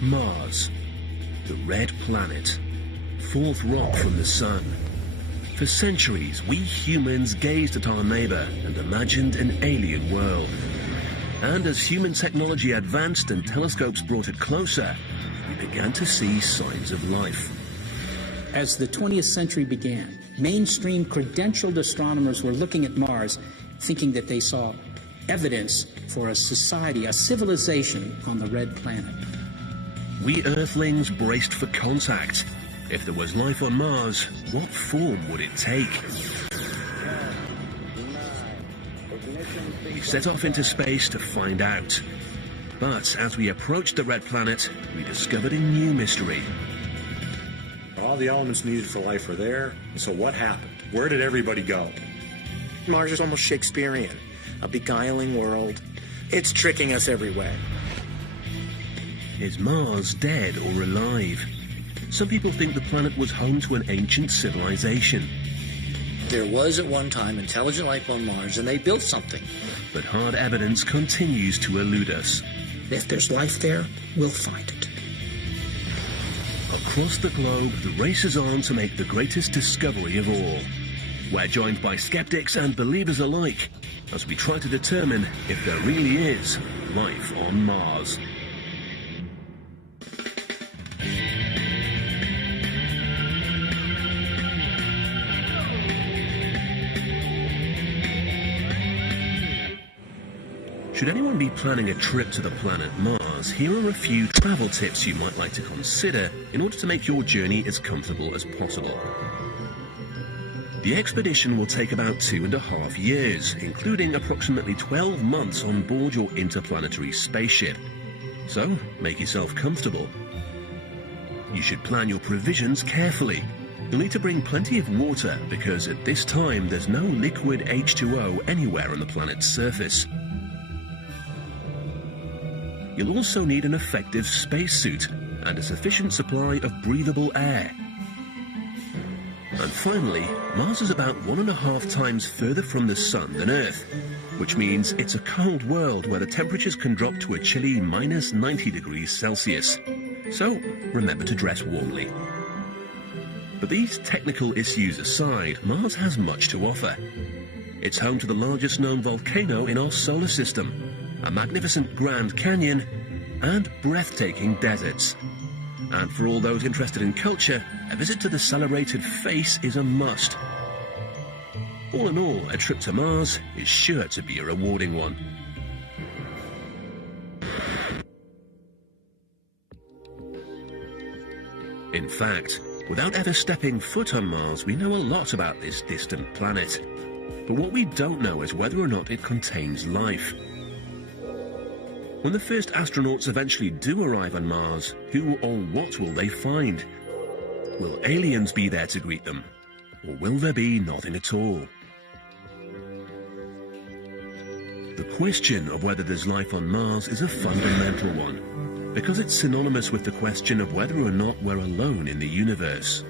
Mars, the red planet, fourth rock from the sun. For centuries, we humans gazed at our neighbor and imagined an alien world. And as human technology advanced and telescopes brought it closer, we began to see signs of life. As the 20th century began, mainstream credentialed astronomers were looking at Mars, thinking that they saw evidence for a society, a civilization on the red planet. We Earthlings braced for contact. If there was life on Mars, what form would it take? We set off into space to find out. But as we approached the red planet, we discovered a new mystery. All the elements needed for life were there, so what happened? Where did everybody go? Mars is almost Shakespearean, a beguiling world. It's tricking us every way. Is Mars dead or alive? Some people think the planet was home to an ancient civilization. There was at one time intelligent life on Mars, and they built something. But hard evidence continues to elude us. If there's life there, we'll find it. Across the globe, the race is on to make the greatest discovery of all. We're joined by skeptics and believers alike as we try to determine if there really is life on Mars. Should anyone be planning a trip to the planet Mars, here are a few travel tips you might like to consider in order to make your journey as comfortable as possible. The expedition will take about 2.5 years, including approximately 12 months on board your interplanetary spaceship. So, make yourself comfortable. You should plan your provisions carefully. You'll need to bring plenty of water because at this time there's no liquid H2O anywhere on the planet's surface. You'll also need an effective spacesuit and a sufficient supply of breathable air. And finally, Mars is about 1.5 times further from the Sun than Earth, which means it's a cold world where the temperatures can drop to a chilly -90 degrees Celsius. So remember to dress warmly. But these technical issues aside, Mars has much to offer. It's home to the largest known volcano in our solar system, a magnificent Grand Canyon, and breathtaking deserts. And for all those interested in culture, a visit to the celebrated Face is a must. All in all, a trip to Mars is sure to be a rewarding one. In fact, without ever stepping foot on Mars, we know a lot about this distant planet. But what we don't know is whether or not it contains life. When the first astronauts eventually do arrive on Mars, who or what will they find? Will aliens be there to greet them? Or will there be nothing at all? The question of whether there's life on Mars is a fundamental one, because it's synonymous with the question of whether or not we're alone in the universe.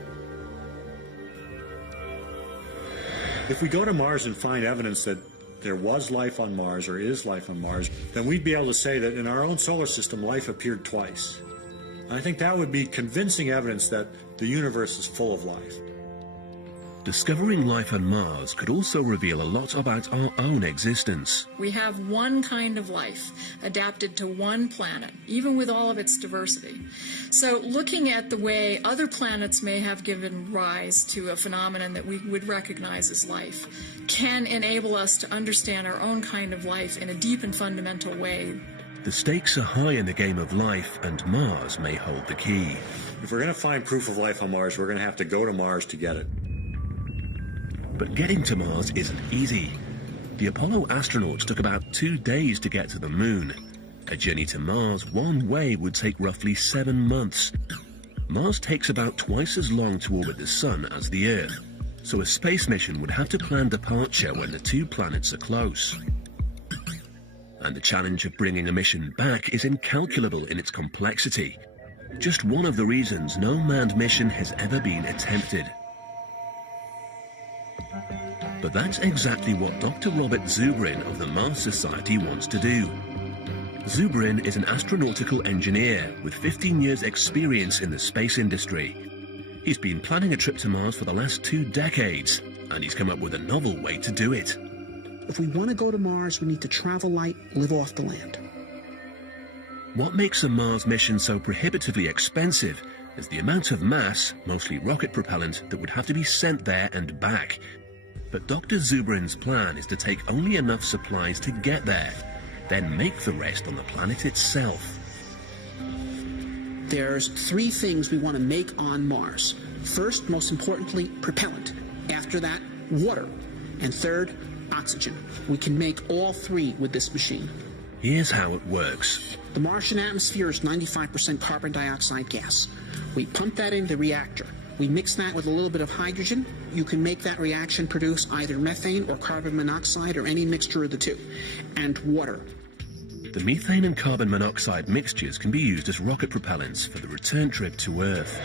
If we go to Mars and find evidence that there was life on Mars or is life on Mars, then we'd be able to say that in our own solar system, life appeared twice. I think that would be convincing evidence that the universe is full of life. Discovering life on Mars could also reveal a lot about our own existence. We have one kind of life adapted to one planet, even with all of its diversity. So looking at the way other planets may have given rise to a phenomenon that we would recognize as life can enable us to understand our own kind of life in a deep and fundamental way. The stakes are high in the game of life, and Mars may hold the key. If we're going to find proof of life on Mars, we're going to have to go to Mars to get it. But getting to Mars isn't easy. The Apollo astronauts took about 2 days to get to the Moon. A journey to Mars one way would take roughly 7 months. Mars takes about twice as long to orbit the Sun as the Earth, so a space mission would have to plan departure when the two planets are close. And the challenge of bringing a mission back is incalculable in its complexity. Just one of the reasons no manned mission has ever been attempted. But that's exactly what Dr. Robert Zubrin of the Mars Society wants to do. Zubrin is an astronautical engineer with 15 years' experience in the space industry. He's been planning a trip to Mars for the last 2 decades, and he's come up with a novel way to do it. If we want to go to Mars, we need to travel light, live off the land. What makes a Mars mission so prohibitively expensive is the amount of mass, mostly rocket propellant, that would have to be sent there and back. But Dr. Zubrin's plan is to take only enough supplies to get there, then make the rest on the planet itself. There's 3 things we want to make on Mars. First, most importantly, propellant. After that, water. And third, oxygen. We can make all 3 with this machine. Here's how it works. The Martian atmosphere is 95% carbon dioxide gas. We pump that into the reactor. We mix that with a little bit of hydrogen. You can make that reaction produce either methane or carbon monoxide or any mixture of the 2. And water. The methane and carbon monoxide mixtures can be used as rocket propellants for the return trip to Earth.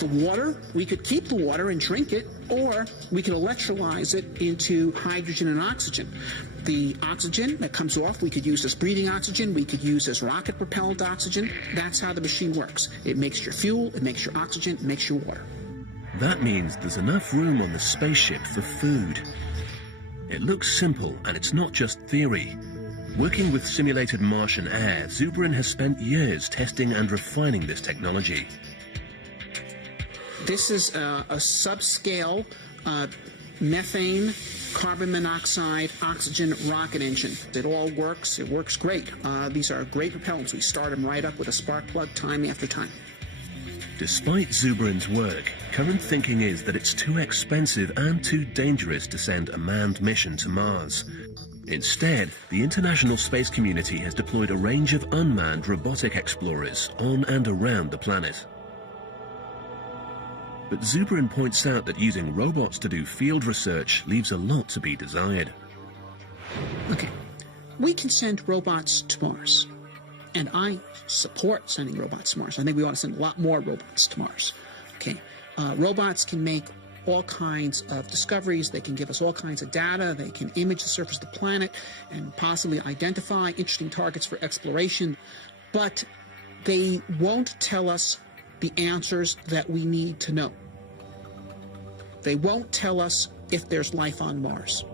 The water, we could keep the water and drink it, or we could electrolyze it into hydrogen and oxygen. The oxygen that comes off, we could use as breathing oxygen, we could use as rocket propelled oxygen. That's how the machine works. It makes your fuel, it makes your oxygen, it makes your water. That means there's enough room on the spaceship for food. It looks simple, and it's not just theory. Working with simulated Martian air, Zubrin has spent years testing and refining this technology. This is a subscale methane, carbon monoxide, oxygen rocket engine. It all works. It works great. These are great propellants. We start them right up with a spark plug time after time. Despite Zubrin's work, current thinking is that it's too expensive and too dangerous to send a manned mission to Mars. Instead, the international space community has deployed a range of unmanned robotic explorers on and around the planet. But Zubrin points out that using robots to do field research leaves a lot to be desired. Okay, we can send robots to Mars. And I support sending robots to Mars. I think we ought to send a lot more robots to Mars. Okay, robots can make all kinds of discoveries. They can give us all kinds of data. They can image the surface of the planet and possibly identify interesting targets for exploration. But they won't tell us the answers that we need to know. They won't tell us if there's life on Mars.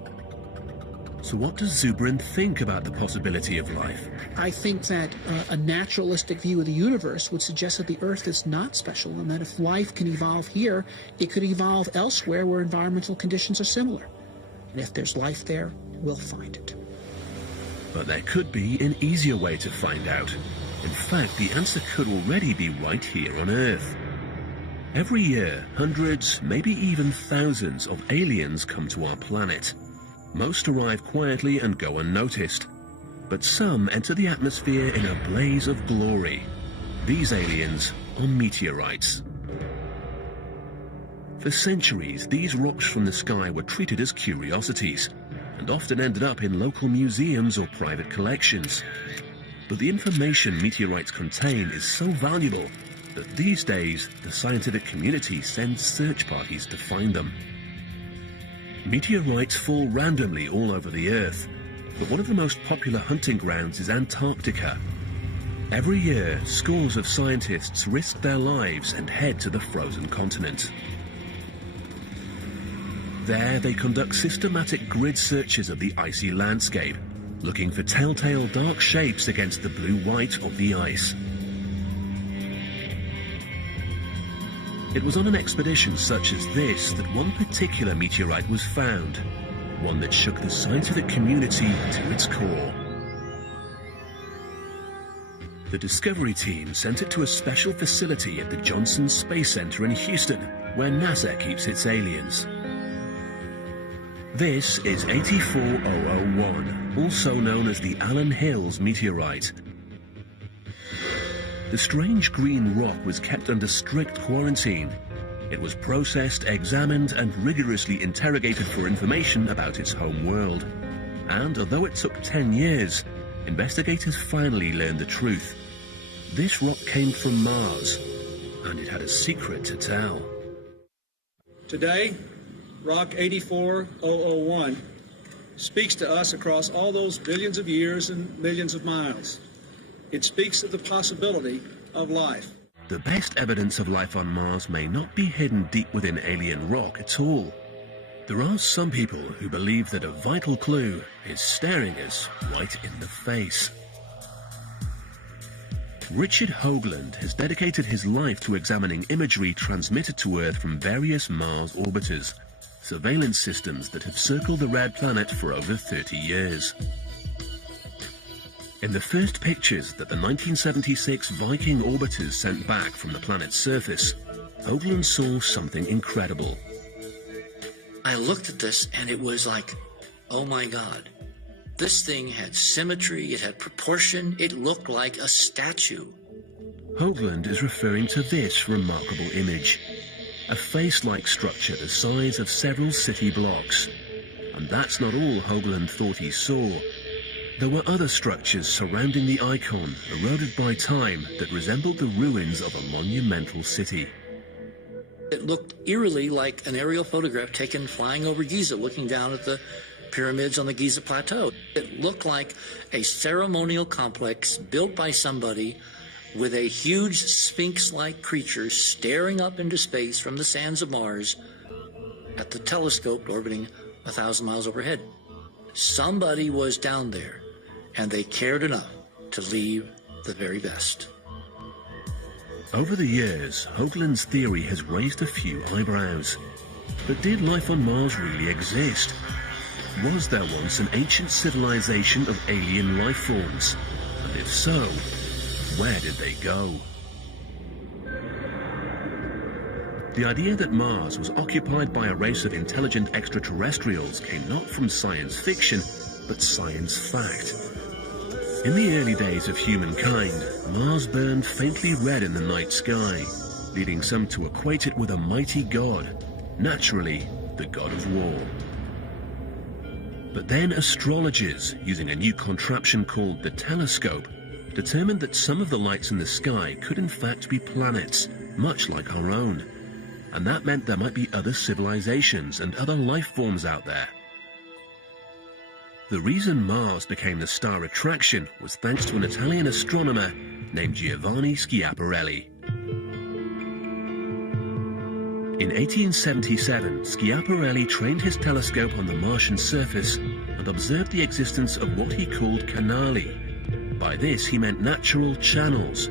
So what does Zubrin think about the possibility of life? I think that a naturalistic view of the universe would suggest that the Earth is not special, and that if life can evolve here, it could evolve elsewhere where environmental conditions are similar. And if there's life there, we'll find it. But there could be an easier way to find out. In fact, the answer could already be right here on Earth. Every year, hundreds, maybe even thousands of aliens come to our planet. Most arrive quietly and go unnoticed, but some enter the atmosphere in a blaze of glory. These aliens are meteorites. For centuries, these rocks from the sky were treated as curiosities, and often ended up in local museums or private collections. But the information meteorites contain is so valuable that these days the scientific community sends search parties to find them. Meteorites fall randomly all over the Earth, but one of the most popular hunting grounds is Antarctica. Every year, scores of scientists risk their lives and head to the frozen continent. There, they conduct systematic grid searches of the icy landscape, looking for telltale dark shapes against the blue-white of the ice. It was on an expedition such as this that one particular meteorite was found, one that shook the scientific community to its core. The Discovery team sent it to a special facility at the Johnson Space Center in Houston, where NASA keeps its aliens. This is 84001, also known as the Allen Hills meteorite. The strange green rock was kept under strict quarantine. It was processed, examined, and rigorously interrogated for information about its home world. And although it took 10 years, investigators finally learned the truth. This rock came from Mars, and it had a secret to tell. Today, Rock 84001 speaks to us across all those billions of years and millions of miles. It speaks of the possibility of life. The best evidence of life on Mars may not be hidden deep within alien rock at all. There are some people who believe that a vital clue is staring us right in the face. Richard Hoagland has dedicated his life to examining imagery transmitted to Earth from various Mars orbiters, surveillance systems that have circled the red planet for over 30 years. In the first pictures that the 1976 Viking orbiters sent back from the planet's surface, Hoagland saw something incredible. I looked at this and it was like, oh my God. This thing had symmetry, it had proportion, it looked like a statue. Hoagland is referring to this remarkable image, a face-like structure the size of several city blocks. And that's not all Hoagland thought he saw. There were other structures surrounding the icon, eroded by time, that resembled the ruins of a monumental city. It looked eerily like an aerial photograph taken flying over Giza, looking down at the pyramids on the Giza Plateau. It looked like a ceremonial complex built by somebody with a huge sphinx-like creature staring up into space from the sands of Mars at the telescope orbiting 1,000 miles overhead. Somebody was down there, and they cared enough to leave the very best. Over the years, Hoagland's theory has raised a few eyebrows. But did life on Mars really exist? Was there once an ancient civilization of alien life forms? And if so, where did they go? The idea that Mars was occupied by a race of intelligent extraterrestrials came not from science fiction, but science fact. In the early days of humankind, Mars burned faintly red in the night sky, leading some to equate it with a mighty god, naturally, the god of war. But then astrologers, using a new contraption called the telescope, determined that some of the lights in the sky could in fact be planets, much like our own. And that meant there might be other civilizations and other life forms out there. The reason Mars became the star attraction was thanks to an Italian astronomer named Giovanni Schiaparelli. In 1877, Schiaparelli trained his telescope on the Martian surface and observed the existence of what he called canali. By this he meant natural channels,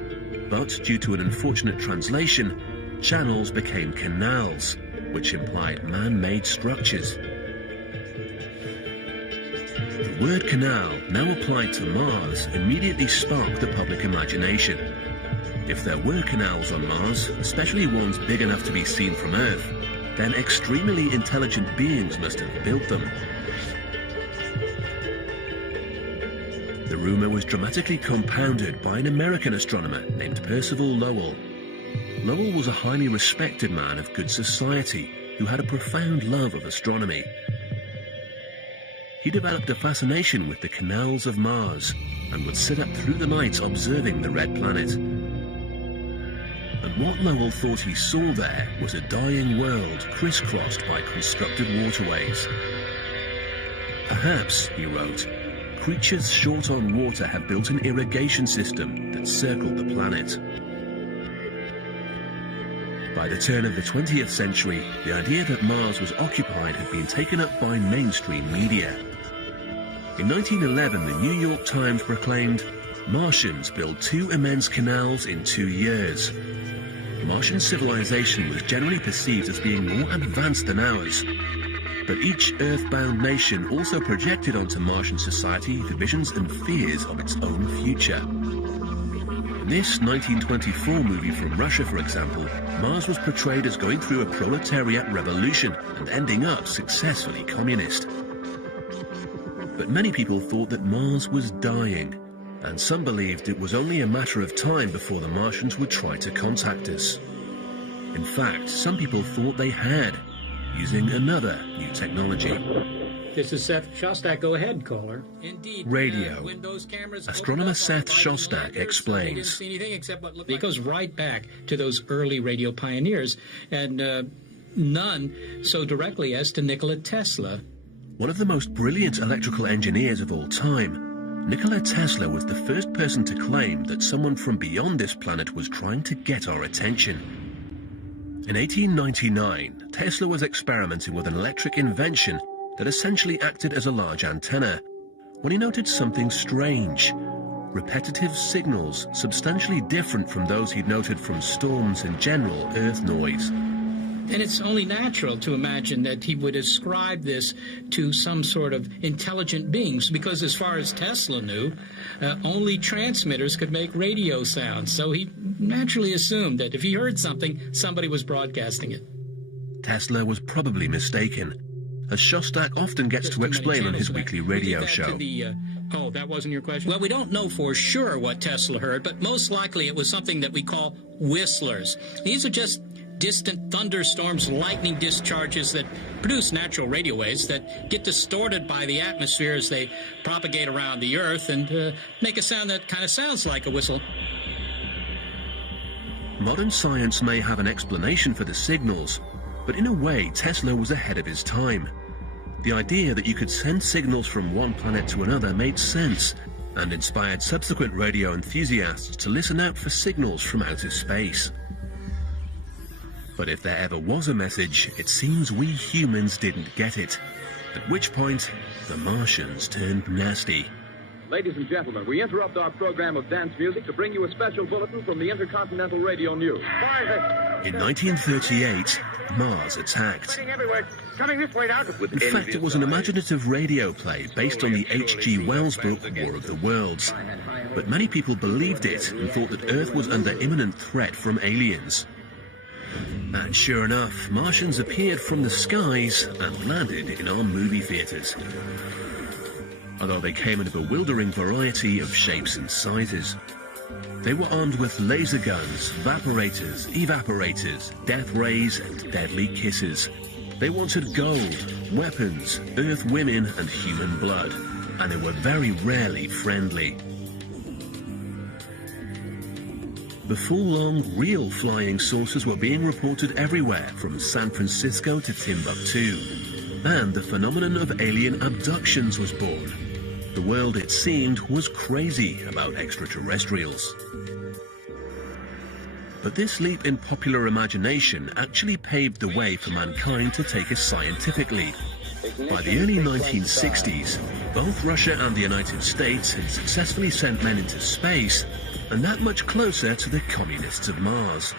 but due to an unfortunate translation, channels became canals, which implied man-made structures. The word canal, now applied to Mars, immediately sparked the public imagination. If there were canals on Mars, especially ones big enough to be seen from Earth, then extremely intelligent beings must have built them. The rumor was dramatically compounded by an American astronomer named Percival Lowell. Lowell was a highly respected man of good society who had a profound love of astronomy. He developed a fascination with the canals of Mars and would sit up through the night observing the red planet. And what Lowell thought he saw there was a dying world crisscrossed by constructed waterways. Perhaps, he wrote, creatures short on water have built an irrigation system that circled the planet. By the turn of the 20th century, the idea that Mars was occupied had been taken up by mainstream media. In 1911, the New York Times proclaimed, "Martians build 2 immense canals in 2 years." Martian civilization was generally perceived as being more advanced than ours. But each Earth-bound nation also projected onto Martian society the visions and fears of its own future. In this 1924 movie from Russia, for example, Mars was portrayed as going through a proletariat revolution and ending up successfully communist. But many people thought that Mars was dying, and some believed it was only a matter of time before the Martians would try to contact us. In fact, some people thought they had, using another new technology. This is Seth Shostak. Go ahead, caller. Indeed. Radio. When those cameras Astronomer Seth Shostak explains. Didn't see anything except what looked like. It goes right back to those early radio pioneers, and none so directly as to Nikola Tesla. One of the most brilliant electrical engineers of all time, Nikola Tesla was the first person to claim that someone from beyond this planet was trying to get our attention. In 1899, Tesla was experimenting with an electric invention that essentially acted as a large antenna when he noted something strange: repetitive signals substantially different from those he'd noted from storms and general Earth noise. And it's only natural to imagine that he would ascribe this to some sort of intelligent beings, because as far as Tesla knew, only transmitters could make radio sounds. So he naturally assumed that if he heard something, somebody was broadcasting it. Tesla was probably mistaken, as Shostak often gets to explain on his weekly radio show. Oh, that wasn't your question? Well, we don't know for sure what Tesla heard, but most likely it was something that we call whistlers. These are just distant thunderstorms, lightning discharges that produce natural radio waves that get distorted by the atmosphere as they propagate around the Earth and make a sound that kind of sounds like a whistle. Modern science may have an explanation for the signals, but in a way Tesla was ahead of his time. The idea that you could send signals from one planet to another made sense and inspired subsequent radio enthusiasts to listen out for signals from outer space. But if there ever was a message, it seems we humans didn't get it. At which point, the Martians turned nasty. Ladies and gentlemen, we interrupt our program of dance music to bring you a special bulletin from the Intercontinental Radio News. In 1938, Mars attacked. In fact, it was an imaginative radio play based on the H.G. Wells book War of the Worlds. But many people believed it and thought that Earth was under imminent threat from aliens. And sure enough, Martians appeared from the skies and landed in our movie theaters. Although they came in a bewildering variety of shapes and sizes. They were armed with laser guns, vaporators, evaporators, death rays, and deadly kisses. They wanted gold, weapons, Earth women, and human blood. And they were very rarely friendly. Before long, real flying saucers were being reported everywhere, from San Francisco to Timbuktu. And the phenomenon of alien abductions was born. The world, it seemed, was crazy about extraterrestrials. But this leap in popular imagination actually paved the way for mankind to take us scientifically. By the early 1960s, both Russia and the United States had successfully sent men into space, and that much closer to the communists of Mars.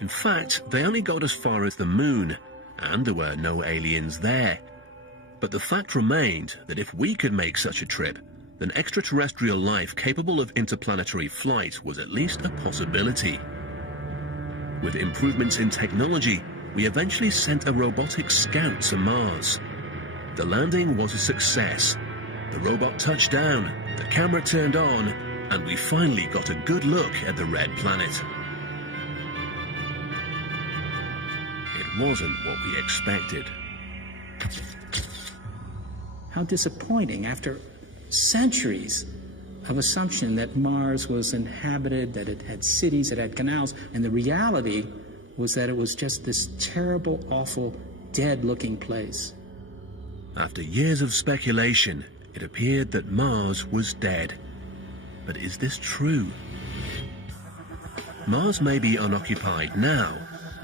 In fact, they only got as far as the moon, and there were no aliens there. But the fact remained that if we could make such a trip, then extraterrestrial life capable of interplanetary flight was at least a possibility. With improvements in technology, we eventually sent a robotic scout to Mars. The landing was a success. The robot touched down, the camera turned on, and we finally got a good look at the red planet. It wasn't what we expected. How disappointing, after centuries of assumption that Mars was inhabited, that it had cities, it had canals, and the reality was that it was just this terrible, awful, dead-looking place. After years of speculation, it appeared that Mars was dead. But is this true? Mars may be unoccupied now,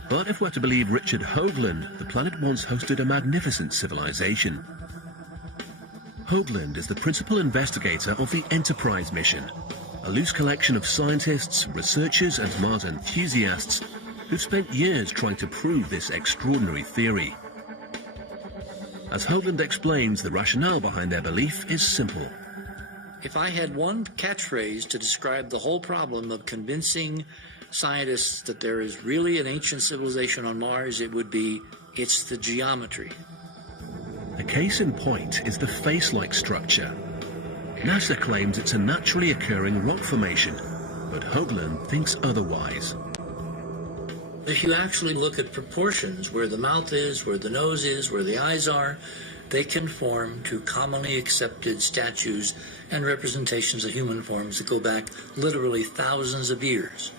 but if we're to believe Richard Hoagland, the planet once hosted a magnificent civilization. Hoagland is the principal investigator of the Enterprise mission, a loose collection of scientists, researchers, and Mars enthusiasts who've spent years trying to prove this extraordinary theory. As Hoagland explains, the rationale behind their belief is simple. If I had one catchphrase to describe the whole problem of convincing scientists that there is really an ancient civilization on Mars, it would be, it's the geometry. A case in point is the face-like structure. NASA claims it's a naturally occurring rock formation, but Hoagland thinks otherwise. If you actually look at proportions, where the mouth is, where the nose is, where the eyes are, they conform to commonly accepted statues and representations of human forms that go back literally thousands of years.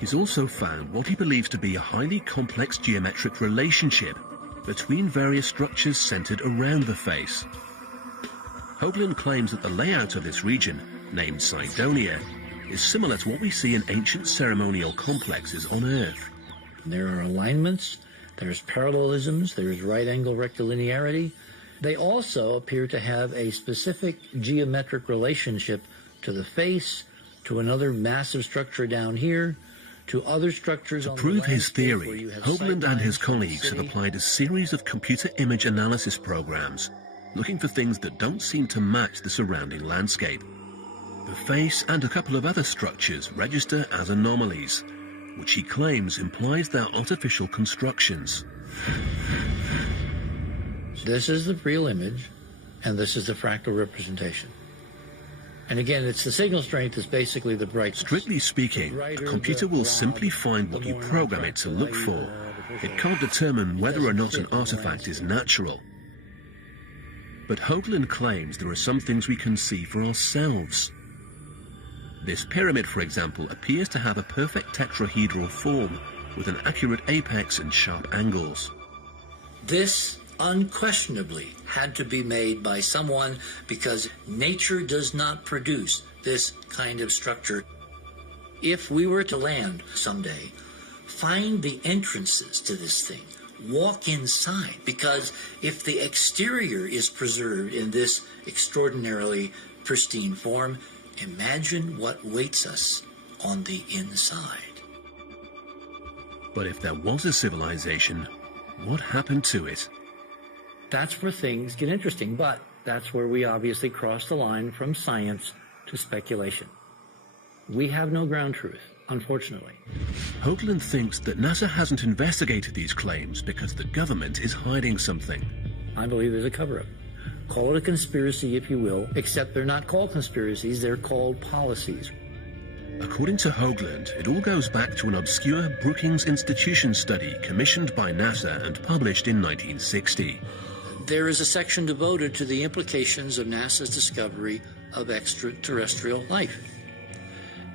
He's also found what he believes to be a highly complex geometric relationship between various structures centered around the face. Hoagland claims that the layout of this region, named Cydonia, is similar to what we see in ancient ceremonial complexes on Earth. There are alignments, there's parallelisms, there's right-angle rectilinearity. They also appear to have a specific geometric relationship to the face, to another massive structure down here, to other structures on the landscape. To prove his theory, Hoagland and his colleagues have applied a series of computer image analysis programs, looking for things that don't seem to match the surrounding landscape. The face and a couple of other structures register as anomalies, which he claims implies they're artificial constructions. This is the real image, and this is the fractal representation. And again, it's the signal strength is basically the brightness. Strictly speaking, a computer will simply find what you program it to look for. It can't determine whether or not an artifact is natural. But Hoagland claims there are some things we can see for ourselves. This pyramid, for example, appears to have a perfect tetrahedral form with an accurate apex and sharp angles. This unquestionably had to be made by someone, because nature does not produce this kind of structure. If we were to land someday, find the entrances to this thing, walk inside, because if the exterior is preserved in this extraordinarily pristine form, imagine what waits us on the inside. But if there was a civilization, what happened to it? That's where things get interesting, but that's where we obviously cross the line from science to speculation. We have no ground truth, unfortunately. Hoagland thinks that NASA hasn't investigated these claims because the government is hiding something. I believe there's a cover-up. Call it a conspiracy if you will, except they're not called conspiracies, they're called policies. According to Hoagland, it all goes back to an obscure Brookings Institution study commissioned by NASA and published in 1960. There is a section devoted to the implications of NASA's discovery of extraterrestrial life.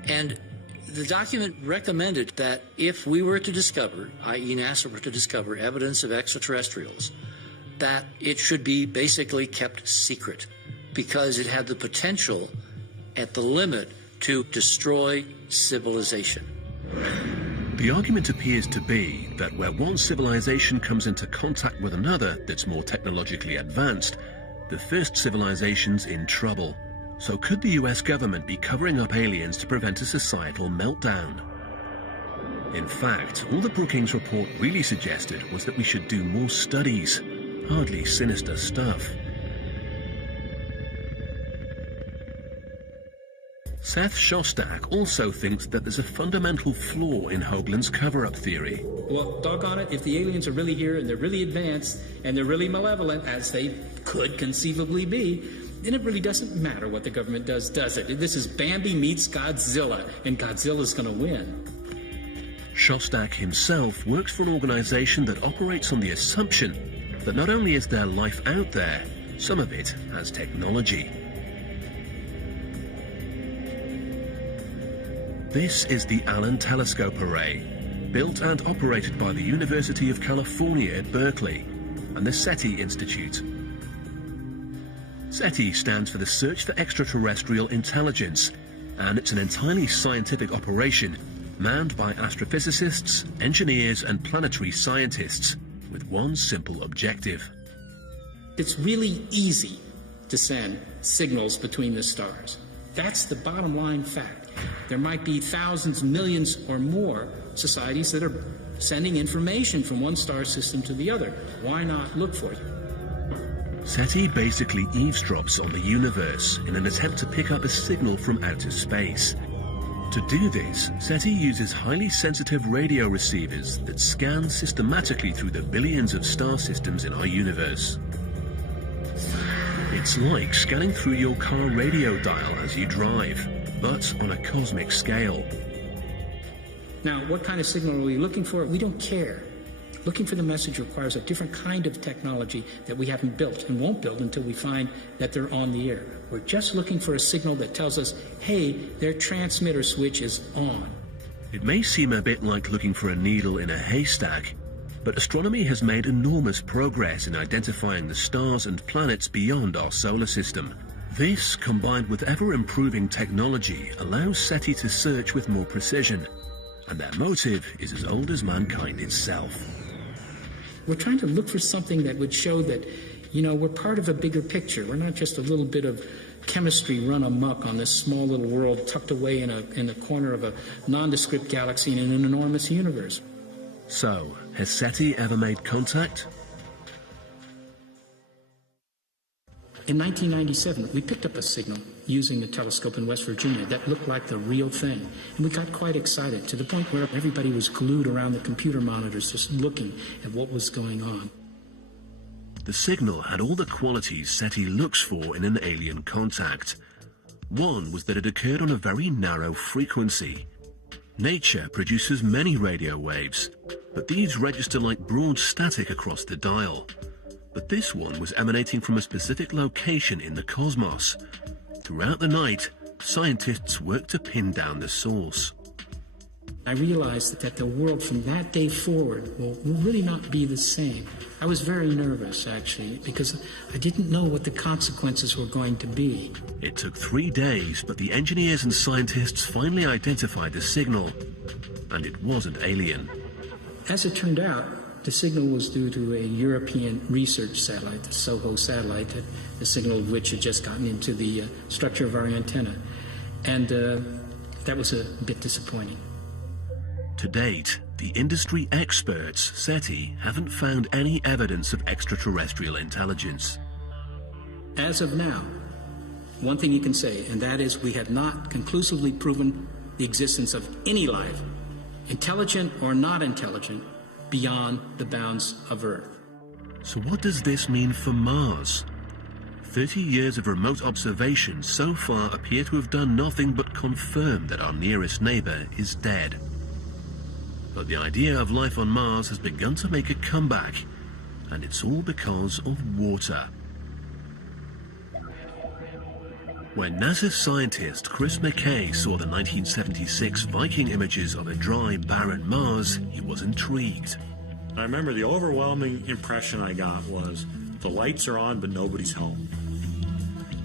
And the document recommended that if we were to discover, i.e. NASA were to discover evidence of extraterrestrials, that it should be basically kept secret, because it had the potential at the limit to destroy civilization. The argument appears to be that where one civilization comes into contact with another that's more technologically advanced, the first civilization's in trouble. So could the US government be covering up aliens to prevent a societal meltdown? In fact, all the Brookings report really suggested was that we should do more studies. Hardly sinister stuff. Seth Shostak also thinks that there's a fundamental flaw in Hoagland's cover-up theory. Well, doggone it, if the aliens are really here and they're really advanced and they're really malevolent, as they could conceivably be, then it really doesn't matter what the government does it? This is Bambi meets Godzilla, and Godzilla's going to win. Shostak himself works for an organization that operates on the assumption that not only is there life out there, some of it has technology. This is the Allen Telescope Array, built and operated by the University of California at Berkeley and the SETI Institute. SETI stands for the Search for Extraterrestrial Intelligence, and it's an entirely scientific operation manned by astrophysicists, engineers, and planetary scientists with one simple objective. It's really easy to send signals between the stars. That's the bottom line fact. There might be thousands, millions, or more societies that are sending information from one star system to the other. Why not look for it? SETI basically eavesdrops on the universe in an attempt to pick up a signal from outer space. To do this, SETI uses highly sensitive radio receivers that scan systematically through the billions of star systems in our universe. It's like scanning through your car radio dial as you drive, but on a cosmic scale. Now, what kind of signal are we looking for? We don't care. Looking for the message requires a different kind of technology that we haven't built and won't build until we find that they're on the air. We're just looking for a signal that tells us, hey, their transmitter switch is on. It may seem a bit like looking for a needle in a haystack, but astronomy has made enormous progress in identifying the stars and planets beyond our solar system. This, combined with ever-improving technology, allows SETI to search with more precision, and their motive is as old as mankind itself. We're trying to look for something that would show that, we're part of a bigger picture. We're not just a little bit of chemistry run amok on this small little world tucked away in a corner of a nondescript galaxy in an enormous universe. So, has SETI ever made contact? In 1997, we picked up a signal using a telescope in West Virginia that looked like the real thing. And we got quite excited, to the point where everybody was glued around the computer monitors just looking at what was going on. The signal had all the qualities SETI looks for in an alien contact. One was that it occurred on a very narrow frequency. Nature produces many radio waves, but these register like broad static across the dial. But this one was emanating from a specific location in the cosmos. Throughout the night, scientists worked to pin down the source. I realized that the world from that day forward will really not be the same. I was very nervous, actually, because I didn't know what the consequences were going to be. It took 3 days, but the engineers and scientists finally identified the signal, and it wasn't alien. As it turned out, the signal was due to a European research satellite, the SOHO satellite, the signal of which had just gotten into the structure of our antenna. And that was a bit disappointing. To date, the industry experts, SETI, haven't found any evidence of extraterrestrial intelligence. As of now, one thing you can say, and that is we have not conclusively proven the existence of any life, intelligent or not intelligent, beyond the bounds of Earth. So what does this mean for Mars? 30 years of remote observation so far appear to have done nothing but confirm that our nearest neighbor is dead. But the idea of life on Mars has begun to make a comeback, and it's all because of water. When NASA scientist Chris McKay saw the 1976 Viking images of a dry, barren Mars, he was intrigued. I remember the overwhelming impression I got was, the lights are on, but nobody's home.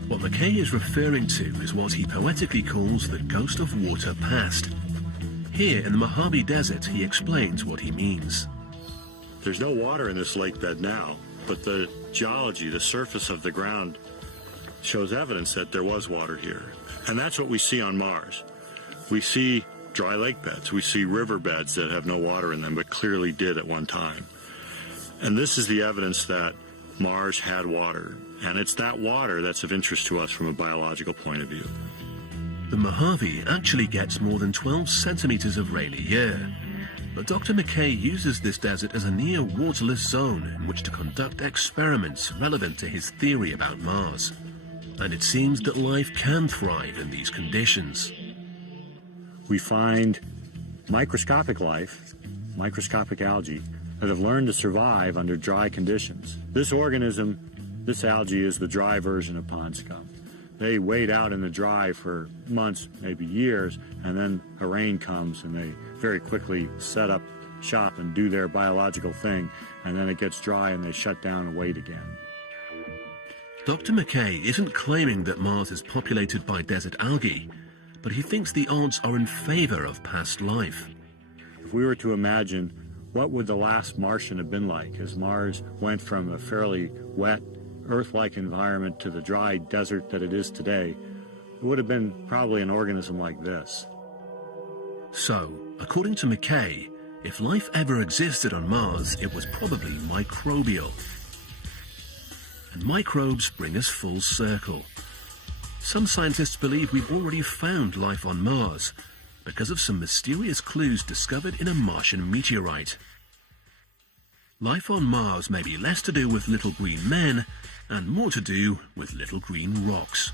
What McKay is referring to is what he poetically calls the ghost of water past. Here in the Mojave Desert, he explains what he means. There's no water in this lake bed now, but the geology, the surface of the ground, shows evidence that there was water here. And that's what we see on Mars. We see dry lake beds. We see river beds that have no water in them, but clearly did at one time. And this is the evidence that Mars had water. And it's that water that's of interest to us from a biological point of view. The Mojave actually gets more than 12 centimeters of rain a year. But Dr. McKay uses this desert as a near waterless zone in which to conduct experiments relevant to his theory about Mars. And it seems that life can thrive in these conditions. We find microscopic life, microscopic algae, that have learned to survive under dry conditions. This organism, this algae, is the dry version of pond scum. They wait out in the dry for months, maybe years, and then a rain comes and they very quickly set up shop and do their biological thing, and then it gets dry and they shut down and wait again. Dr. McKay isn't claiming that Mars is populated by desert algae, but he thinks the odds are in favor of past life. If we were to imagine what would the last Martian have been like as Mars went from a fairly wet, Earth-like environment to the dry desert that it is today, it would have been probably an organism like this. So, according to McKay, if life ever existed on Mars, it was probably microbial. And microbes bring us full circle. Some scientists believe we've already found life on Mars because of some mysterious clues discovered in a Martian meteorite. Life on Mars may be less to do with little green men and more to do with little green rocks.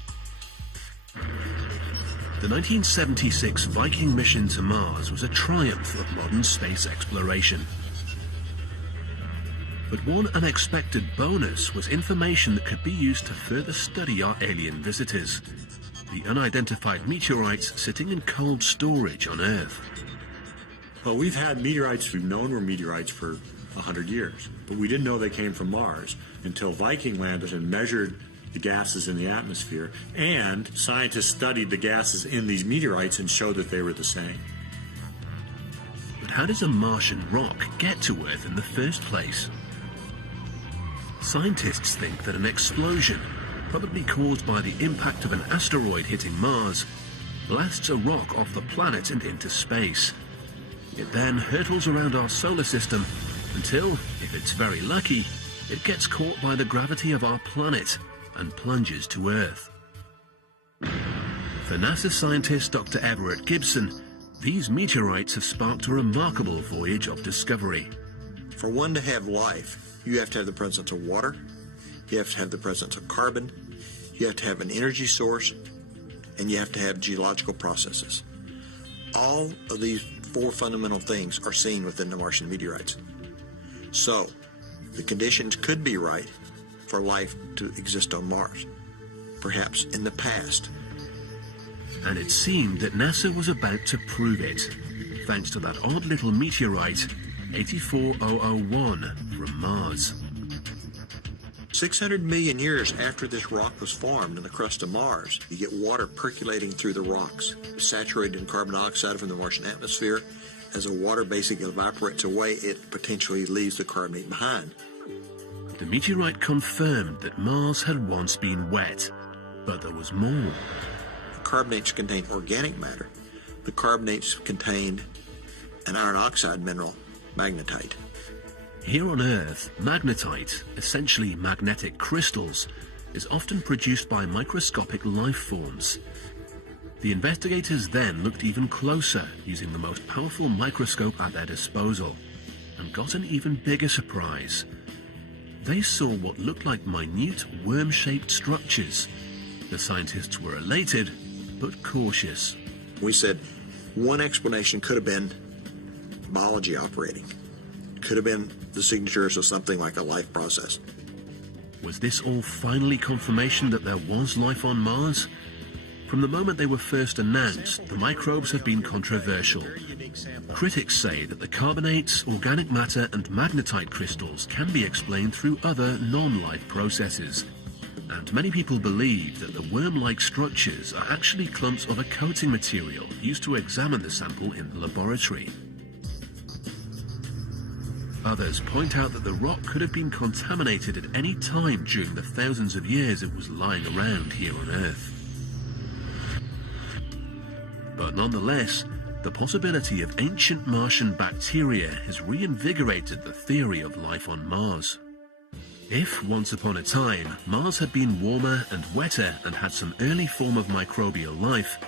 The 1976 Viking mission to Mars was a triumph of modern space exploration. But one unexpected bonus was information that could be used to further study our alien visitors, the unidentified meteorites sitting in cold storage on Earth. Well, we've had meteorites we've known were meteorites for 100 years, but we didn't know they came from Mars until Viking landed and measured the gases in the atmosphere, and scientists studied the gases in these meteorites and showed that they were the same. But how does a Martian rock get to Earth in the first place? Scientists think that an explosion, probably caused by the impact of an asteroid hitting Mars, blasts a rock off the planet and into space. It then hurtles around our solar system until, if it's very lucky, it gets caught by the gravity of our planet and plunges to Earth. For NASA scientist Dr. Everett Gibson, these meteorites have sparked a remarkable voyage of discovery. For one to have life, you have to have the presence of water, you have to have the presence of carbon, you have to have an energy source, and you have to have geological processes. All of these four fundamental things are seen within the Martian meteorites. So, the conditions could be right for life to exist on Mars, perhaps in the past. And it seemed that NASA was about to prove it, thanks to that odd little meteorite, 84001, from Mars. 600 million years after this rock was formed in the crust of Mars, you get water percolating through the rocks, saturated in carbon dioxide from the Martian atmosphere. As the water basically evaporates away, it potentially leaves the carbonate behind. The meteorite confirmed that Mars had once been wet, but there was more. The carbonates contain organic matter. The carbonates contained an iron oxide mineral, magnetite. Here on Earth, magnetite, essentially magnetic crystals, is often produced by microscopic life forms. The investigators then looked even closer using the most powerful microscope at their disposal and got an even bigger surprise. They saw what looked like minute worm-shaped structures. The scientists were elated, but cautious. We said one explanation could have been biology operating. Could have been the signatures of something like a life process. Was this all finally confirmation that there was life on Mars? From the moment they were first announced, the microbes have been controversial. Critics say that the carbonates, organic matter and magnetite crystals can be explained through other non-life processes. And many people believe that the worm-like structures are actually clumps of a coating material used to examine the sample in the laboratory. Others point out that the rock could have been contaminated at any time during the thousands of years it was lying around here on Earth. But nonetheless, the possibility of ancient Martian bacteria has reinvigorated the theory of life on Mars. If, once upon a time, Mars had been warmer and wetter and had some early form of microbial life,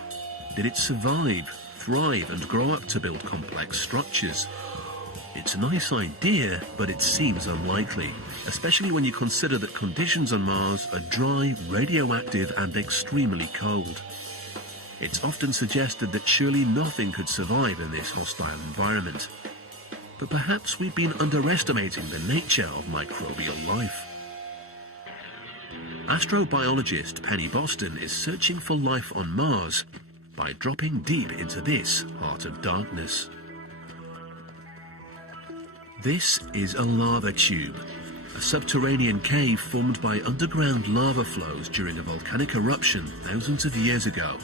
did it survive, thrive and grow up to build complex structures? It's a nice idea, but it seems unlikely, especially when you consider that conditions on Mars are dry, radioactive and extremely cold. It's often suggested that surely nothing could survive in this hostile environment. But perhaps we've been underestimating the nature of microbial life. Astrobiologist Penny Boston is searching for life on Mars by dropping deep into this heart of darkness. This is a lava tube, a subterranean cave formed by underground lava flows during a volcanic eruption thousands of years ago.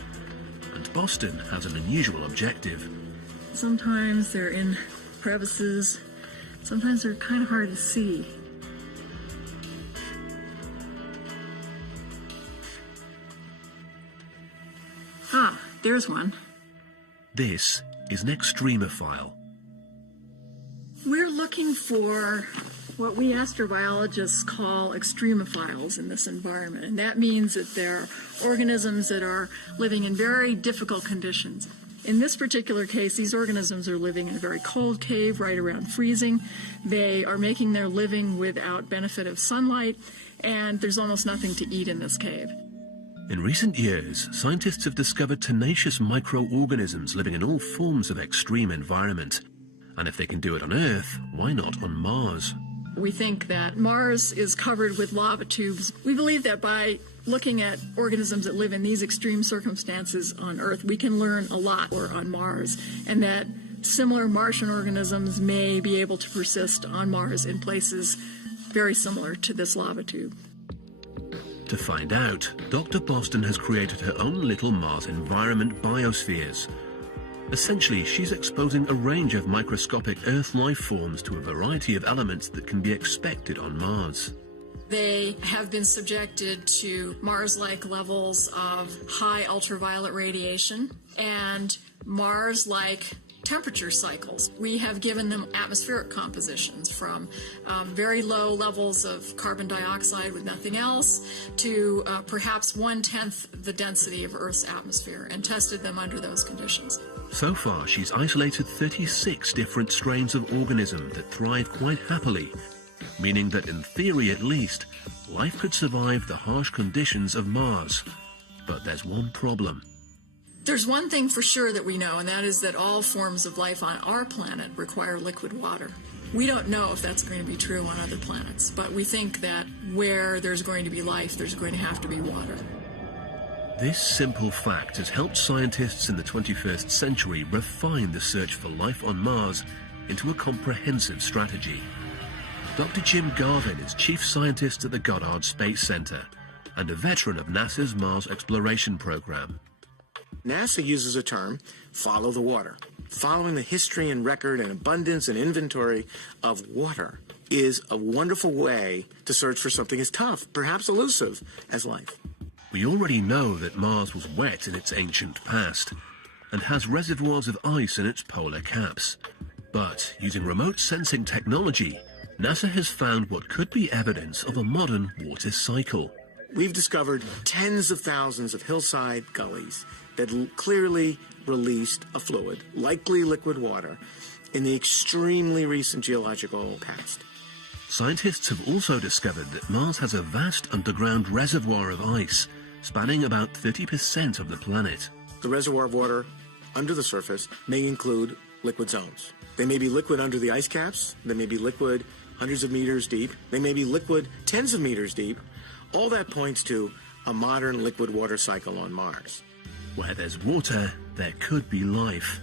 And Boston has an unusual objective. Sometimes they're in crevices, sometimes they're kind of hard to see. Ah, there's one. This is an extremophile. We're looking for what we astrobiologists call extremophiles in this environment, and that means that they're organisms that are living in very difficult conditions. In this particular case, these organisms are living in a very cold cave right around freezing. They are making their living without benefit of sunlight, and there's almost nothing to eat in this cave. In recent years, scientists have discovered tenacious microorganisms living in all forms of extreme environment. And if they can do it on Earth, why not on Mars? We think that Mars is covered with lava tubes. We believe that by looking at organisms that live in these extreme circumstances on Earth, we can learn a lot more on Mars, and that similar Martian organisms may be able to persist on Mars in places very similar to this lava tube. To find out, Dr. Boston has created her own little Mars environment biospheres. Essentially, she's exposing a range of microscopic Earth life forms to a variety of elements that can be expected on Mars. They have been subjected to Mars-like levels of high ultraviolet radiation and Mars-like temperature cycles. We have given them atmospheric compositions from very low levels of carbon dioxide with nothing else to perhaps 1/10 the density of Earth's atmosphere, and tested them under those conditions. So far, she's isolated 36 different strains of organism that thrive quite happily, meaning that in theory at least, life could survive the harsh conditions of Mars. But there's one problem. There's one thing for sure that we know, and that is that all forms of life on our planet require liquid water. We don't know if that's going to be true on other planets, but we think that where there's going to be life, there's going to have to be water. This simple fact has helped scientists in the 21st century refine the search for life on Mars into a comprehensive strategy. Dr. Jim Garvin is chief scientist at the Goddard Space Center and a veteran of NASA's Mars exploration program. NASA uses a term, follow the water. Following the history and record and abundance and inventory of water is a wonderful way to search for something as tough, perhaps elusive, as life. We already know that Mars was wet in its ancient past and has reservoirs of ice in its polar caps. But using remote sensing technology, NASA has found what could be evidence of a modern water cycle. We've discovered tens of thousands of hillside gullies that clearly released a fluid, likely liquid water, in the extremely recent geological past. Scientists have also discovered that Mars has a vast underground reservoir of ice, spanning about 30% of the planet. The reservoir of water under the surface may include liquid zones. They may be liquid under the ice caps, they may be liquid hundreds of meters deep, they may be liquid tens of meters deep. All that points to a modern liquid water cycle on Mars. Where there's water, there could be life.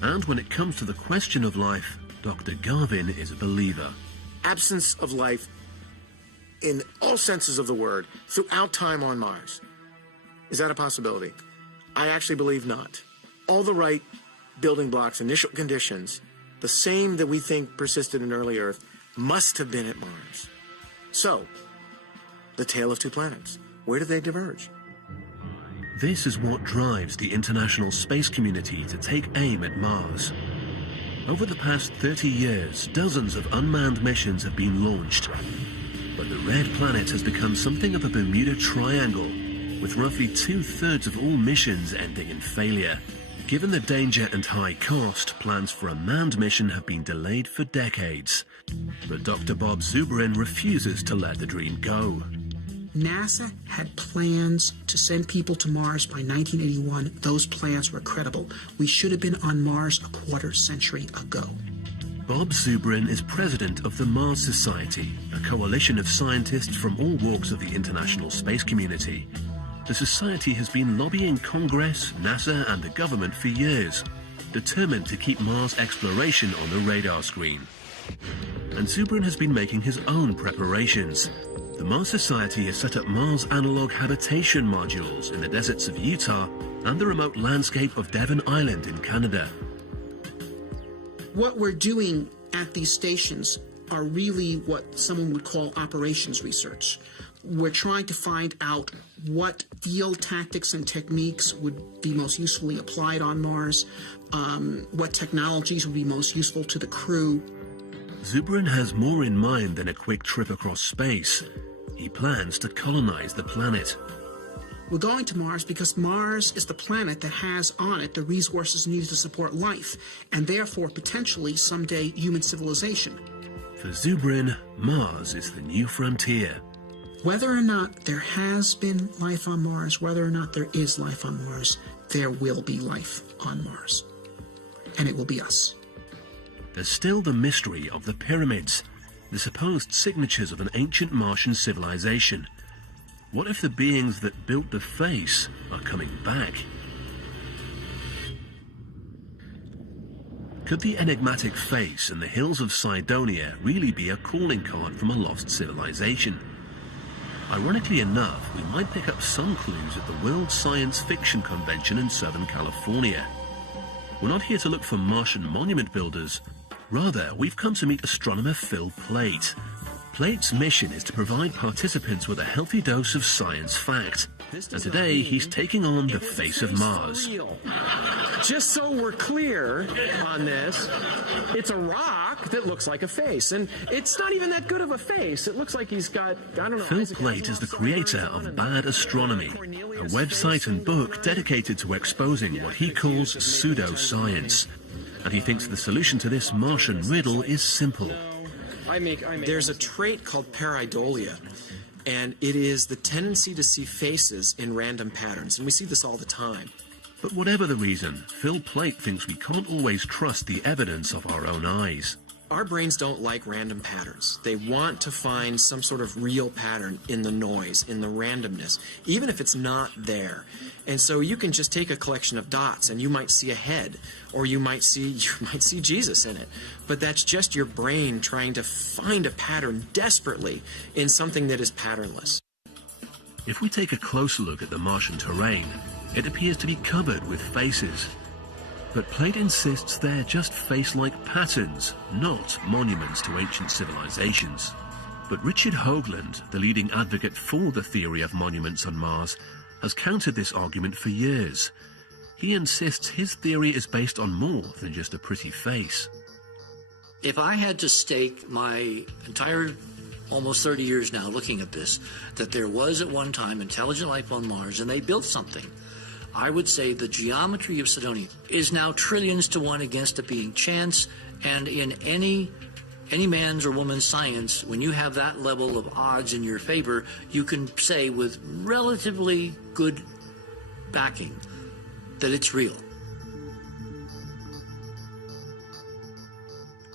And when it comes to the question of life, Dr. Garvin is a believer. Absence of life in all senses of the word throughout time on Mars. Is that a possibility? I actually believe not. All the right building blocks, initial conditions, the same that we think persisted in early Earth, must have been at Mars. So, the tale of two planets. Where do they diverge? This is what drives the international space community to take aim at Mars. Over the past 30 years, dozens of unmanned missions have been launched. But the red planet has become something of a Bermuda Triangle, with roughly 2/3 of all missions ending in failure. Given the danger and high cost, plans for a manned mission have been delayed for decades. But Dr. Bob Zubrin refuses to let the dream go. NASA had plans to send people to Mars by 1981. Those plans were credible. We should have been on Mars a quarter century ago. Bob Zubrin is president of the Mars Society, a coalition of scientists from all walks of the international space community. The society has been lobbying Congress, NASA, and the government for years, determined to keep Mars exploration on the radar screen. And Zubrin has been making his own preparations. The Mars Society has set up Mars analog habitation modules in the deserts of Utah and the remote landscape of Devon Island in Canada. What we're doing at these stations are really what someone would call operations research. We're trying to find out what field tactics and techniques would be most usefully applied on Mars, what technologies would be most useful to the crew. Zubrin has more in mind than a quick trip across space. He plans to colonize the planet. We're going to Mars because Mars is the planet that has on it the resources needed to support life, and therefore potentially someday human civilization. For Zubrin, Mars is the new frontier. Whether or not there has been life on Mars, whether or not there is life on Mars, there will be life on Mars. And it will be us. There's still the mystery of the pyramids, the supposed signatures of an ancient Martian civilization. What if the beings that built the face are coming back? Could the enigmatic face in the hills of Cydonia really be a calling card from a lost civilization? Ironically enough, we might pick up some clues at the World Science Fiction Convention in Southern California. We're not here to look for Martian monument builders. Rather, we've come to meet astronomer Phil Plait. Plait's mission is to provide participants with a healthy dose of science fact. And today, he's taking on the face of Mars. Just so we're clear on this, it's a rock that looks like a face. And it's not even that good of a face. It looks like he's got, I don't know. Phil Plait is the creator of Bad Astronomy, a website and book dedicated to exposing what he calls pseudoscience. And he thinks the solution to this Martian riddle is simple. There's a trait called pareidolia, and it is the tendency to see faces in random patterns, and we see this all the time. But whatever the reason, Phil Plait thinks we can't always trust the evidence of our own eyes. Our brains don't like random patterns. They want to find some sort of real pattern in the noise, in the randomness, even if it's not there. And so you can just take a collection of dots and you might see a head, or you might see Jesus in it. But that's just your brain trying to find a pattern desperately in something that is patternless. If we take a closer look at the Martian terrain, it appears to be covered with faces. But Plait insists they're just face-like patterns, not monuments to ancient civilizations. But Richard Hoagland, the leading advocate for the theory of monuments on Mars, has countered this argument for years. He insists his theory is based on more than just a pretty face. If I had to stake my entire almost 30 years now looking at this, that there was at one time intelligent life on Mars and they built something, I would say the geometry of Cydonia is now trillions to one against it being chance, and in any man's or woman's science, when you have that level of odds in your favor, you can say with relatively good backing that it's real.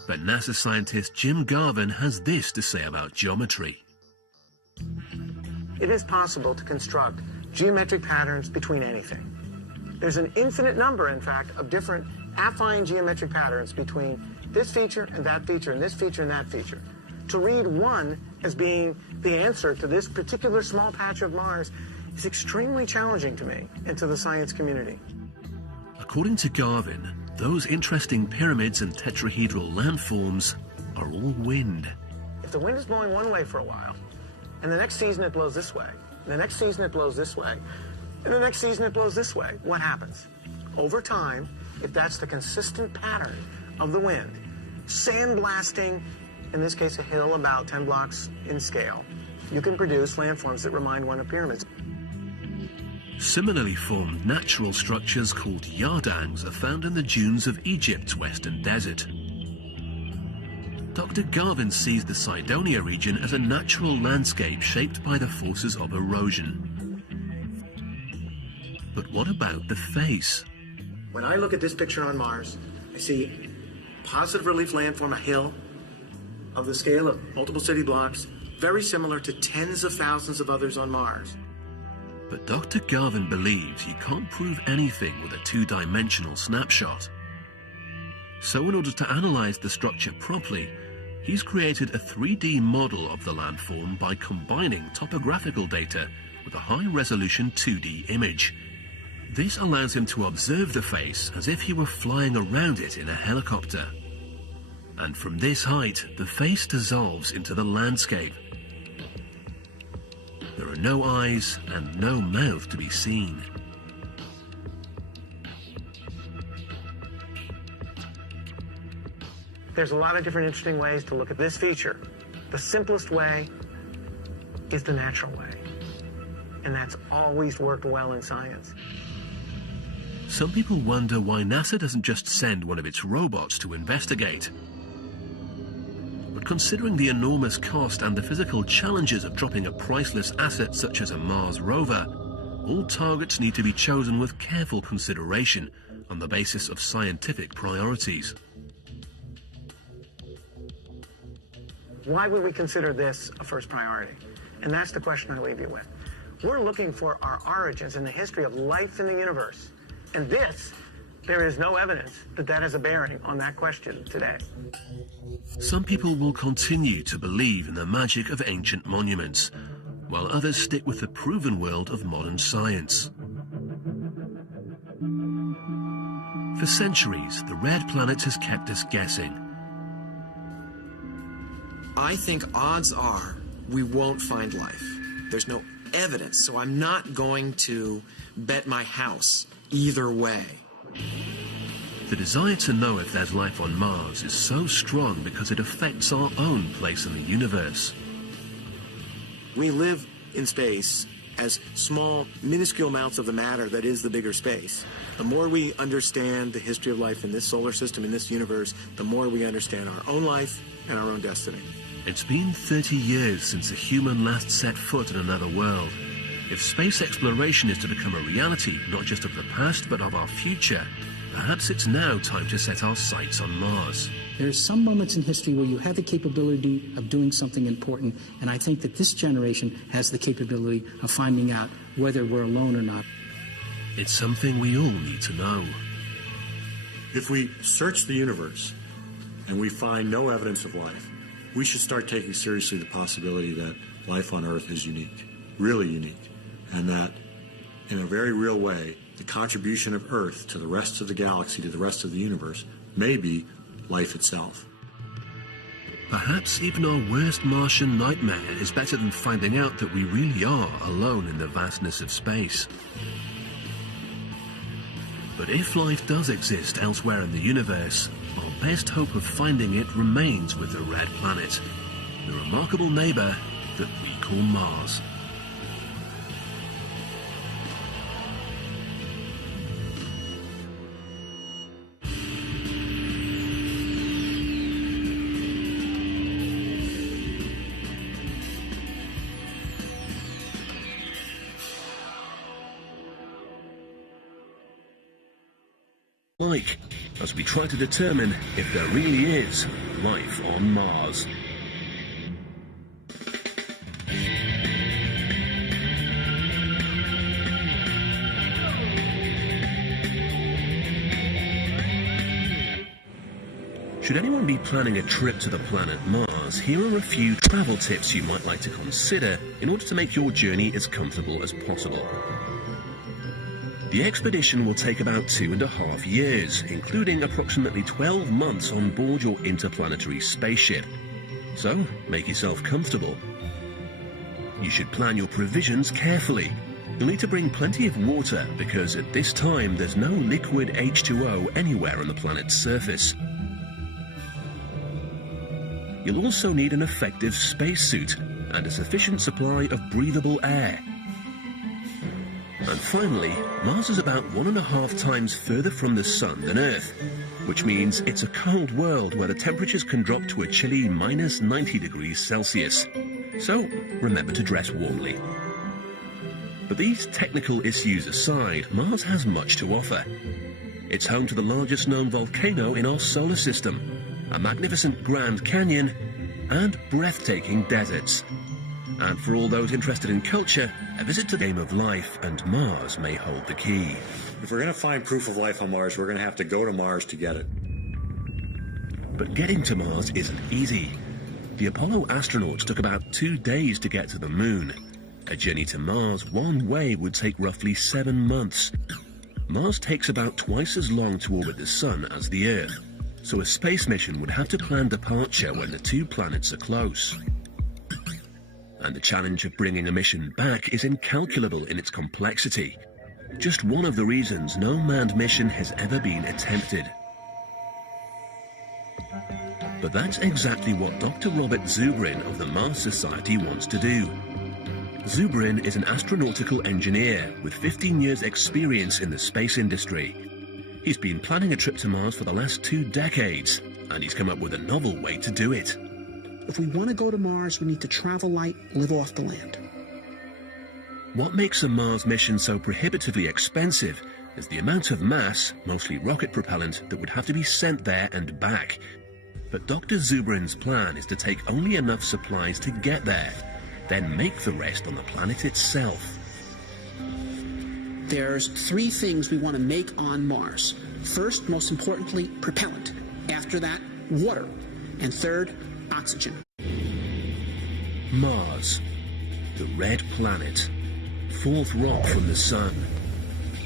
But NASA scientist Jim Garvin has this to say about geometry. It is possible to construct geometric patterns between anything. There's an infinite number, in fact, of different affine geometric patterns between this feature and that feature and this feature and that feature. To read one as being the answer to this particular small patch of Mars is extremely challenging to me and to the science community. According to Garvin, those interesting pyramids and tetrahedral landforms are all wind. If the wind is blowing one way for a while, and the next season it blows this way, and the next season it blows this way, and the next season it blows this way, what happens? Over time, if that's the consistent pattern of the wind, sandblasting, in this case a hill about 10 blocks in scale, you can produce landforms that remind one of pyramids. Similarly formed natural structures called yardangs are found in the dunes of Egypt's western desert. Dr. Garvin sees the Cydonia region as a natural landscape shaped by the forces of erosion. But what about the face? When I look at this picture on Mars, I see positive relief landform, a hill of the scale of multiple city blocks, very similar to tens of thousands of others on Mars. But Dr. Garvin believes you can't prove anything with a two-dimensional snapshot. So in order to analyze the structure properly, he's created a 3D model of the landform by combining topographical data with a high-resolution 2D image. This allows him to observe the face as if he were flying around it in a helicopter. And from this height, the face dissolves into the landscape. There are no eyes and no mouth to be seen. There's a lot of different interesting ways to look at this feature. The simplest way is the natural way. And that's always worked well in science. Some people wonder why NASA doesn't just send one of its robots to investigate. But considering the enormous cost and the physical challenges of dropping a priceless asset such as a Mars rover, all targets need to be chosen with careful consideration on the basis of scientific priorities. Why would we consider this a first priority? And that's the question I leave you with. We're looking for our origins in the history of life in the universe. And there is no evidence that that has a bearing on that question today. Some people will continue to believe in the magic of ancient monuments, while others stick with the proven world of modern science. For centuries, the red planet has kept us guessing. I think odds are we won't find life. There's no evidence, so I'm not going to bet my house either way. The desire to know if there's life on Mars is so strong because it affects our own place in the universe. We live in space as small, minuscule amounts of the matter that is the bigger space. The more we understand the history of life in this solar system, in this universe, the more we understand our own life and our own destiny. It's been 30 years since a human last set foot in another world. If space exploration is to become a reality, not just of the past, but of our future, perhaps it's now time to set our sights on Mars. There's some moments in history where you have the capability of doing something important, and I think that this generation has the capability of finding out whether we're alone or not. It's something we all need to know. If we search the universe and we find no evidence of life, we should start taking seriously the possibility that life on Earth is unique, really unique, and that in a very real way, the contribution of Earth to the rest of the galaxy, to the rest of the universe, may be life itself. Perhaps even our worst Martian nightmare is better than finding out that we really are alone in the vastness of space. But if life does exist elsewhere in the universe, our best hope of finding it remains with the red planet, the remarkable neighbor that we call Mars. As we try to determine if there really is life on Mars. Should anyone be planning a trip to the planet Mars, here are a few travel tips you might like to consider in order to make your journey as comfortable as possible. The expedition will take about 2.5 years, including approximately 12 months on board your interplanetary spaceship. So, make yourself comfortable. You should plan your provisions carefully. You'll need to bring plenty of water because at this time there's no liquid H2O anywhere on the planet's surface. You'll also need an effective spacesuit and a sufficient supply of breathable air. And finally, Mars is about 1.5 times further from the Sun than Earth, which means it's a cold world where the temperatures can drop to a chilly -90 degrees Celsius. So, remember to dress warmly. But these technical issues aside, Mars has much to offer. It's home to the largest known volcano in our solar system, a magnificent Grand Canyon, and breathtaking deserts. And for all those interested in culture, a visit to the Game of Life and Mars may hold the key. If we're going to find proof of life on Mars, we're going to have to go to Mars to get it. But getting to Mars isn't easy. The Apollo astronauts took about 2 days to get to the Moon. A journey to Mars one way would take roughly 7 months. Mars takes about twice as long to orbit the Sun as the Earth, so a space mission would have to plan departure when the two planets are close. And the challenge of bringing a mission back is incalculable in its complexity. Just one of the reasons no manned mission has ever been attempted. But that's exactly what Dr. Robert Zubrin of the Mars Society wants to do. Zubrin is an astronautical engineer with 15 years' experience in the space industry. He's been planning a trip to Mars for the last 2 decades, and he's come up with a novel way to do it. If we want to go to Mars, we need to travel light, live off the land. What makes a Mars mission so prohibitively expensive is the amount of mass, mostly rocket propellant, that would have to be sent there and back. But Dr. Zubrin's plan is to take only enough supplies to get there, then make the rest on the planet itself. There's 3 things we want to make on Mars. First, most importantly, propellant. After that, water. And third, oxygen. Mars. the red planet, fourth rock from the sun.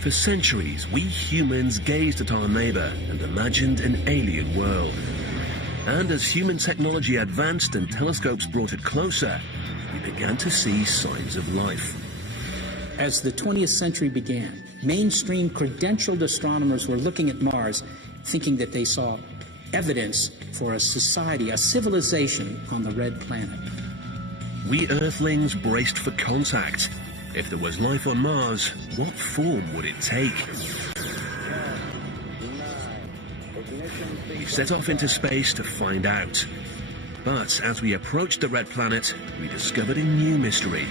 For centuries, we humans gazed at our neighbor and imagined an alien world. And as human technology advanced and telescopes brought it closer, we began to see signs of life. As the 20th century began, mainstream credentialed astronomers were looking at Mars, thinking that they saw evidence for a society, a civilization on the red planet. We Earthlings braced for contact. If there was life on Mars, what form would it take? We set off into space to find out. But as we approached the red planet, we discovered a new mystery.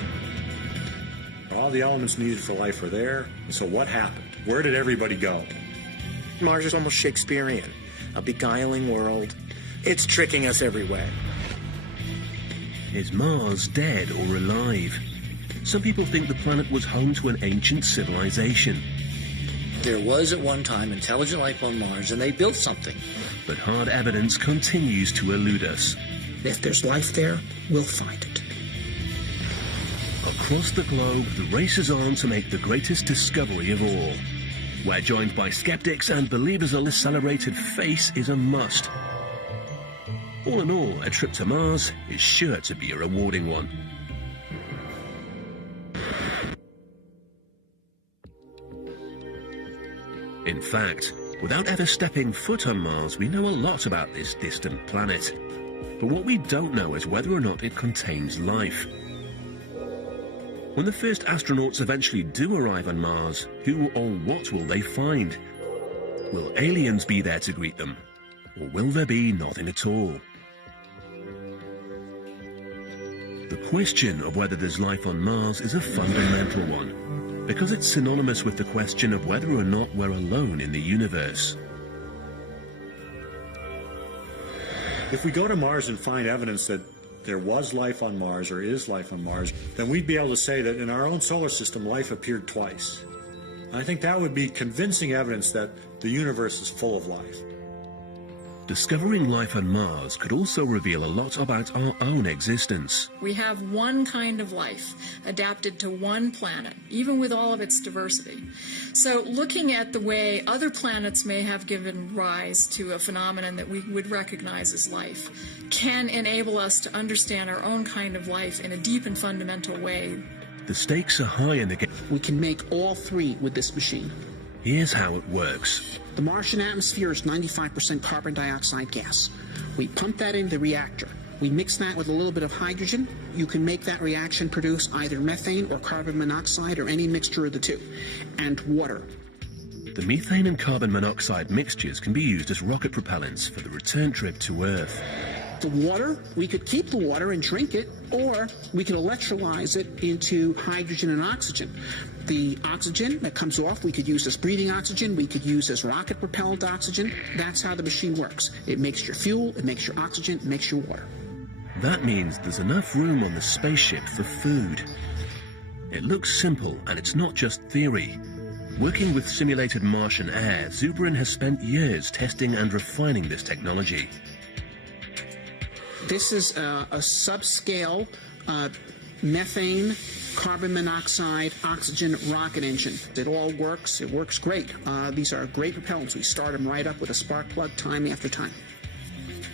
All the elements needed for life were there. So what happened? Where did everybody go? Mars is almost Shakespearean, a beguiling world. It's tricking us every way. Is Mars dead or alive? Some people think the planet was home to an ancient civilization. There was at one time intelligent life on Mars, and they built something. But hard evidence continues to elude us. If there's life there, we'll find it. Across the globe, the race is on to make the greatest discovery of all. We're joined by skeptics and believers on this celebrated face is a must. All in all, a trip to Mars is sure to be a rewarding one. In fact, without ever stepping foot on Mars, we know a lot about this distant planet. But what we don't know is whether or not it contains life. When the first astronauts eventually do arrive on Mars, who or what will they find? Will aliens be there to greet them? Or will there be nothing at all? The question of whether there's life on Mars is a fundamental one, because it's synonymous with the question of whether or not we're alone in the universe. If we go to Mars and find evidence that there was life on Mars or is life on Mars, then we'd be able to say that in our own solar system, life appeared twice. I think that would be convincing evidence that the universe is full of life. Discovering life on Mars could also reveal a lot about our own existence. We have one kind of life adapted to one planet, even with all of its diversity. So looking at the way other planets may have given rise to a phenomenon that we would recognize as life can enable us to understand our own kind of life in a deep and fundamental way. The stakes are high in the game. We can make all three with this machine. Here's how it works. The Martian atmosphere is 95% carbon dioxide gas. We pump that into the reactor. We mix that with a little bit of hydrogen. You can make that reaction produce either methane or carbon monoxide or any mixture of the two. And water. The methane and carbon monoxide mixtures can be used as rocket propellants for the return trip to Earth. The water, we could keep the water and drink it, or we could electrolyze it into hydrogen and oxygen. The oxygen that comes off, we could use as breathing oxygen, we could use as rocket propellant oxygen. That's how the machine works. It makes your fuel, it makes your oxygen, it makes your water. That means there's enough room on the spaceship for food. It looks simple, and it's not just theory. Working with simulated Martian air, Zubrin has spent years testing and refining this technology. This is a subscale methane, carbon monoxide, oxygen rocket engine. It all works. It works great. These are great propellants. We start them right up with a spark plug time after time.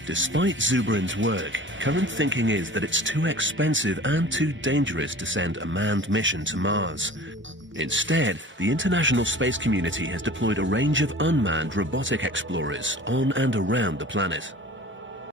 Despite Zubrin's work, current thinking is that it's too expensive and too dangerous to send a manned mission to Mars. Instead, the international space community has deployed a range of unmanned robotic explorers on and around the planet.